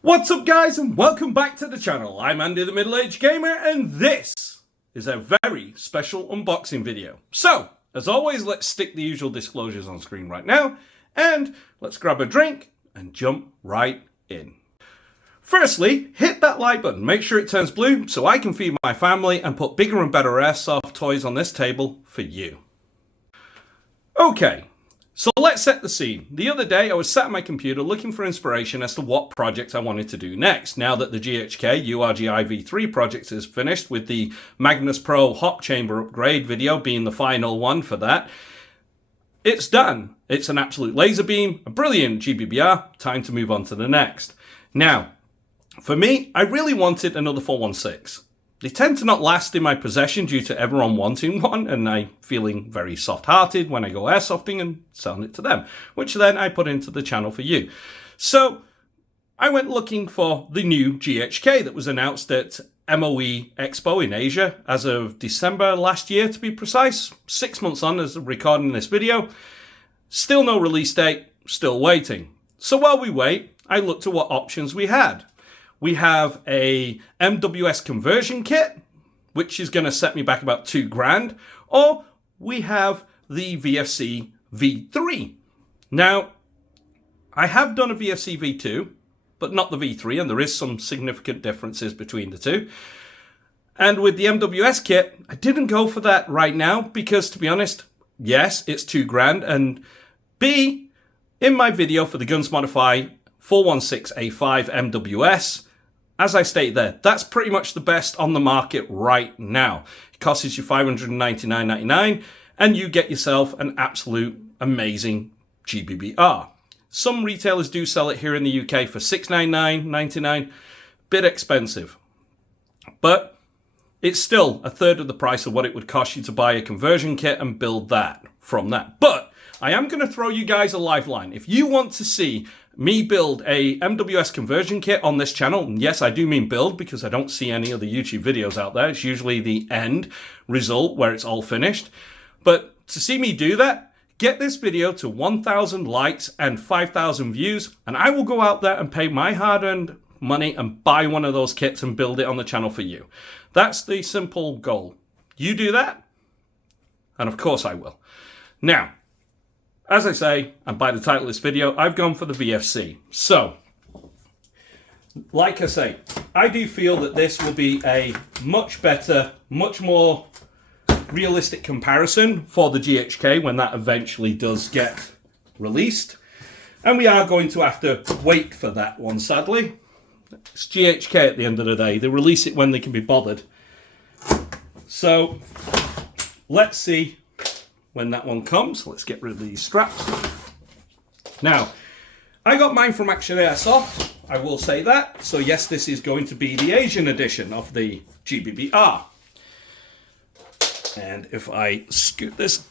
What's up guys and welcome back to the channel. I'm Andy the Middle-Aged Gamer and this is a very special unboxing video. So, as always, let's stick the usual disclosures on screen right now and let's grab a drink and jump right in. Firstly, hit that like button, make sure it turns blue so I can feed my family and put bigger and better airsoft toys on this table for you. Okay. So let's set the scene. The other day I was sat at my computer looking for inspiration as to what project I wanted to do next. Now that the GHK URG-I V3 project is finished, with the Magnus Pro hop chamber upgrade video being the final one for that, it's done. It's an absolute laser beam, a brilliant GBBR, time to move on to the next. Now, for me, I really wanted another 416. They tend to not last in my possession due to everyone wanting one and I feeling very soft-hearted when I go airsofting and selling it to them, which then I put into the channel for you. So I went looking for the new GHK that was announced at MOE Expo in Asia as of December last year, to be precise. 6 months on as of recording this video. Still no release date, still waiting. So while we wait, I looked at what options we had. We have a MWS conversion kit, which is going to set me back about $2,000, or we have the VFC V3. Now, I have done a VFC V2, but not the V3, and there is some significant differences between the two. And with the MWS kit, I didn't go for that right now because, to be honest, yes, it's $2,000, and B, in my video for the Guns Modify 416A5 MWS, as I state there, that's pretty much the best on the market right now. It costs you $599.99 and you get yourself an absolute amazing GBBR. Some retailers do sell it here in the UK for $699.99, bit expensive. But it's still a third of the price of what it would cost you to buy a conversion kit and build that from that. But I am going to throw you guys a lifeline. If you want to see me build a MWS conversion kit on this channel, and yes, I do mean build because I don't see any other YouTube videos out there. It's usually the end result where it's all finished. But to see me do that, get this video to 1,000 likes and 5,000 views, and I will go out there and pay my hard-earned money and buy one of those kits and build it on the channel for you. That's the simple goal. You do that, and of course I will. Now, as I say, and by the title of this video, I've gone for the VFC. So, like I say, I do feel that this will be a much better, much more realistic comparison for the GHK when that eventually does get released. And we are going to have to wait for that one, sadly. It's GHK at the end of the day. They release it when they can be bothered. So, let's see when that one comes. Let's get rid of these straps. Now, I got mine from Action Airsoft, I will say that. So yes, this is going to be the Asian edition of the GBBR. And if I scoot this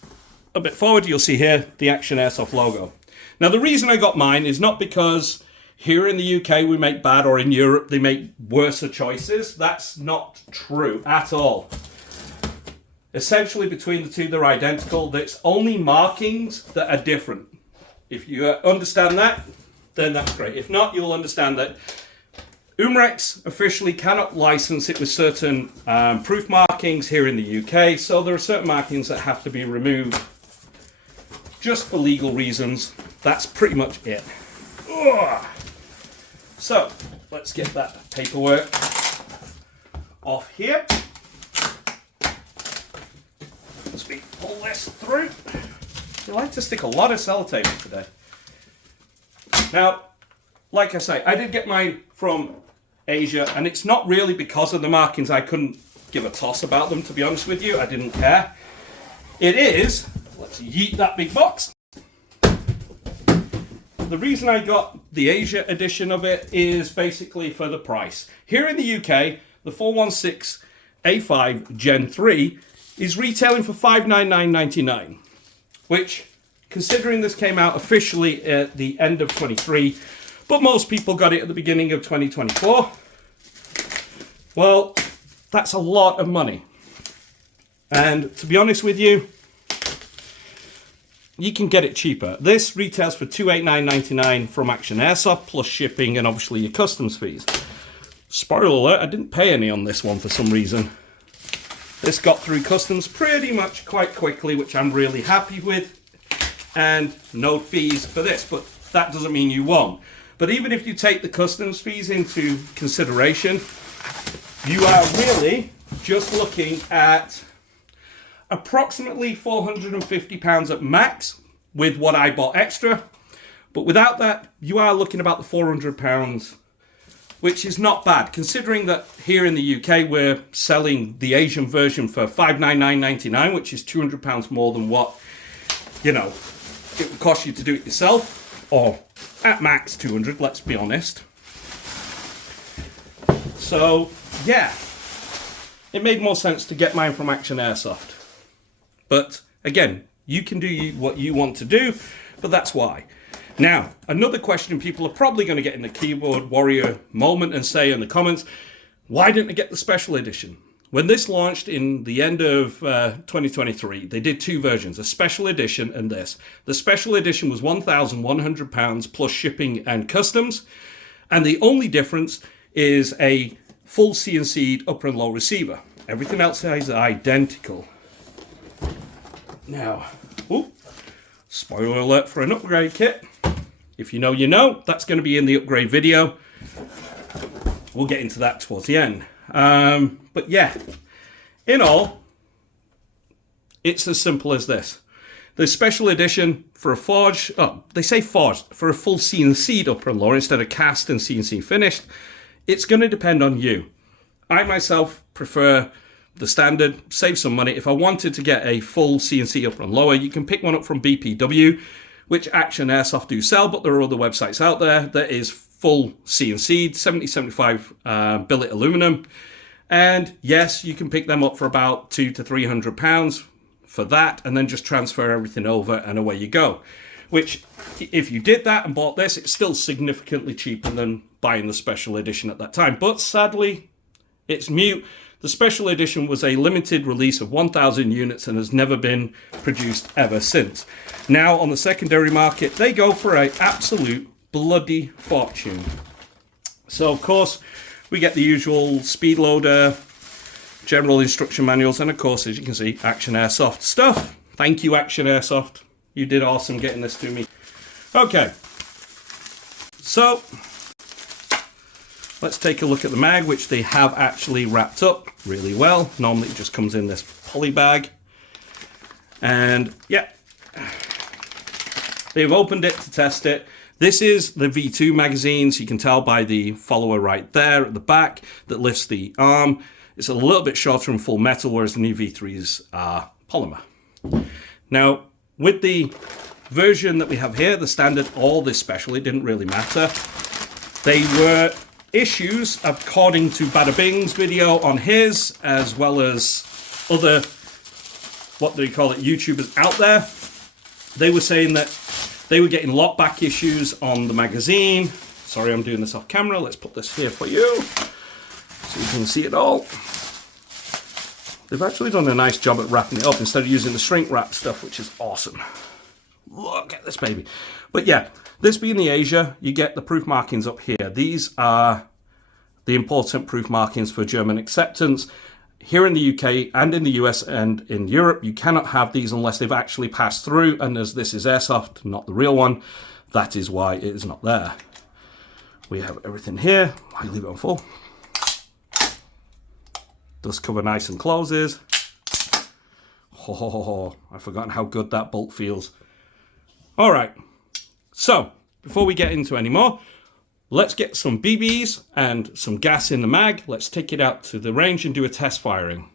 a bit forward, you'll see here the Action Airsoft logo. Now, the reason I got mine is not because here in the UK we make bad, or in Europe they make worse choices. That's not true at all. Essentially, between the two, they're identical. There's only markings that are different. If you understand that, then that's great. If not, you'll understand that Umarex officially cannot license it with certain proof markings here in the UK. So there are certain markings that have to be removed just for legal reasons. That's pretty much it. Ugh. So let's get that paperwork off here. As we pull this through. I like to stick a lot of sellotape today. Now, like I say, I did get mine from Asia, and it's not really because of the markings. I couldn't give a toss about them, to be honest with you. I didn't care. It is, let's yeet that big box. The reason I got the Asia edition of it is basically for the price. Here in the UK, the 416A5 Gen 3 is retailing for $599.99, which, considering this came out officially at the end of 23, but most people got it at the beginning of 2024, well, that's a lot of money. And to be honest with you, you can get it cheaper. This retails for $289.99 from Action Airsoft, plus shipping and obviously your customs fees. Spoiler alert, I didn't pay any on this one for some reason. This got through customs pretty much quite quickly, which I'm really happy with. And no fees for this, but that doesn't mean you won't. But even if you take the customs fees into consideration, you are really just looking at approximately £450 at max with what I bought extra. But without that, you are looking about the £400, which is not bad, considering that here in the UK, we're selling the Asian version for $599.99, which is £200 more than what, you know, it would cost you to do it yourself, or at max 200, let's be honest. So, yeah, it made more sense to get mine from Action Airsoft. But again, you can do what you want to do, but that's why. Now, another question people are probably going to get in the keyboard warrior moment and say in the comments, why didn't I get the special edition? When this launched in the end of 2023, they did two versions, a special edition and this. The special edition was £1,100 plus shipping and customs. And the only difference is a full CNC'd upper and low receiver. Everything else is identical. Now, spoiler alert for an upgrade kit. If you know, you know. That's going to be in the upgrade video. We'll get into that towards the end. But yeah, in all, it's as simple as this. The special edition for a forged, they say forged, for a full CNC'd upper and lower instead of cast and CNC finished, it's going to depend on you. I myself prefer the standard, save some money. If I wanted to get a full CNC upper and lower, you can pick one up from BPW, which Action Airsoft do sell, but there are other websites out there that is full CNC'd, 70-75 billet aluminum. And yes, you can pick them up for about £200 to £300 for that, and then just transfer everything over and away you go. Which, if you did that and bought this, it's still significantly cheaper than buying the special edition at that time. But sadly, it's mute. The special edition was a limited release of 1,000 units and has never been produced ever since. Now, on the secondary market, they go for an absolute bloody fortune. So, of course, we get the usual speed loader, general instruction manuals, and of course, as you can see, Action Airsoft stuff. Thank you, Action Airsoft. You did awesome getting this to me. Okay, so let's take a look at the mag, which they have actually wrapped up really well. Normally, it just comes in this poly bag. And yeah, they've opened it to test it. This is the V2 magazines. You can tell by the follower right there at the back that lifts the arm. It's a little bit shorter and full metal, whereas the new V3s are polymer. Now, with the version that we have here, the standard or the special, it didn't really matter. They were issues, according to Bada Bing's video on his, as well as other, what do you call it, YouTubers out there. They were saying that they were getting lockback issues on the magazine. Sorry, I'm doing this off camera. Let's put this here for you so you can see it all. They've actually done a nice job at wrapping it up instead of using the shrink wrap stuff, which is awesome. Look at this baby. But yeah, this being the Asia, you get the proof markings up here. These are the important proof markings for German acceptance. Here in the UK and in the US and in Europe, you cannot have these unless they've actually passed through. And as this is airsoft, not the real one, that is why it is not there. We have everything here. I leave it on full. Does cover nice and closes. Oh, I've forgotten how good that bolt feels. All right. So before we get into any more, let's get some BBs and some gas in the mag. Let's take it out to the range and do a test firing.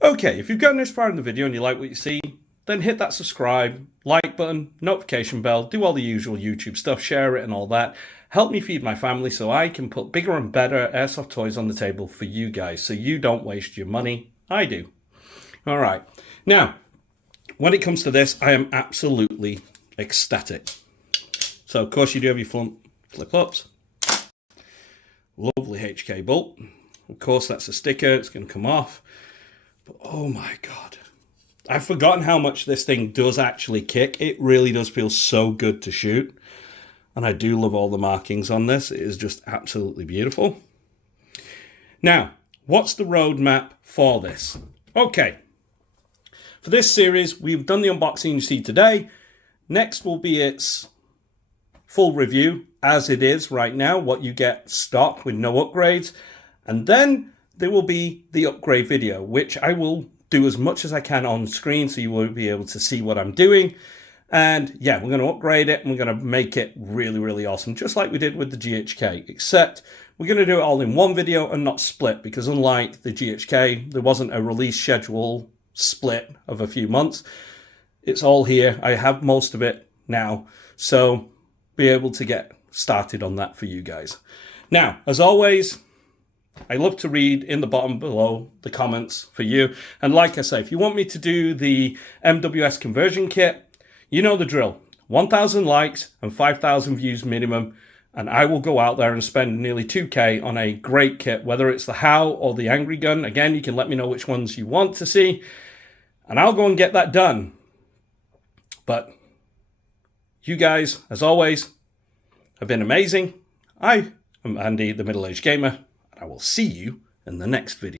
Okay, if you've gotten this far in the video and you like what you see, then hit that subscribe, like button, notification bell, do all the usual YouTube stuff, share it and all that. Help me feed my family so I can put bigger and better airsoft toys on the table for you guys so you don't waste your money. I do. All right. Now, when it comes to this, I am absolutely ecstatic. So, of course, you do have your front flip-ups. Lovely HK bolt. Of course, that's a sticker. It's going to come off. But, oh, my God. I've forgotten how much this thing does actually kick. It really does feel so good to shoot. And I do love all the markings on this. It is just absolutely beautiful. Now, what's the roadmap for this? Okay. For this series, we've done the unboxing you see today. Next will be its full review, as it is right now, what you get stock with no upgrades. And then there will be the upgrade video, which I will do as much as I can on screen so you will be able to see what I'm doing. And yeah, we're going to upgrade it and we're going to make it really, really awesome, just like we did with the GHK, except we're going to do it all in one video and not split, because unlike the GHK, there wasn't a release schedule split of a few months. It's all here. I have most of it now, so be able to get started on that for you guys. Now, as always, I love to read in the bottom below the comments for you. And like I say, if you want me to do the MWS conversion kit, you know the drill. 1,000 likes and 5,000 views minimum, and I will go out there and spend nearly 2K on a great kit, whether it's the HOW or the Angry Gun. Again, you can let me know which ones you want to see, and I'll go and get that done. But you guys, as always, have been amazing. I am Andy, the Middle-Aged Gamer, and I will see you in the next video.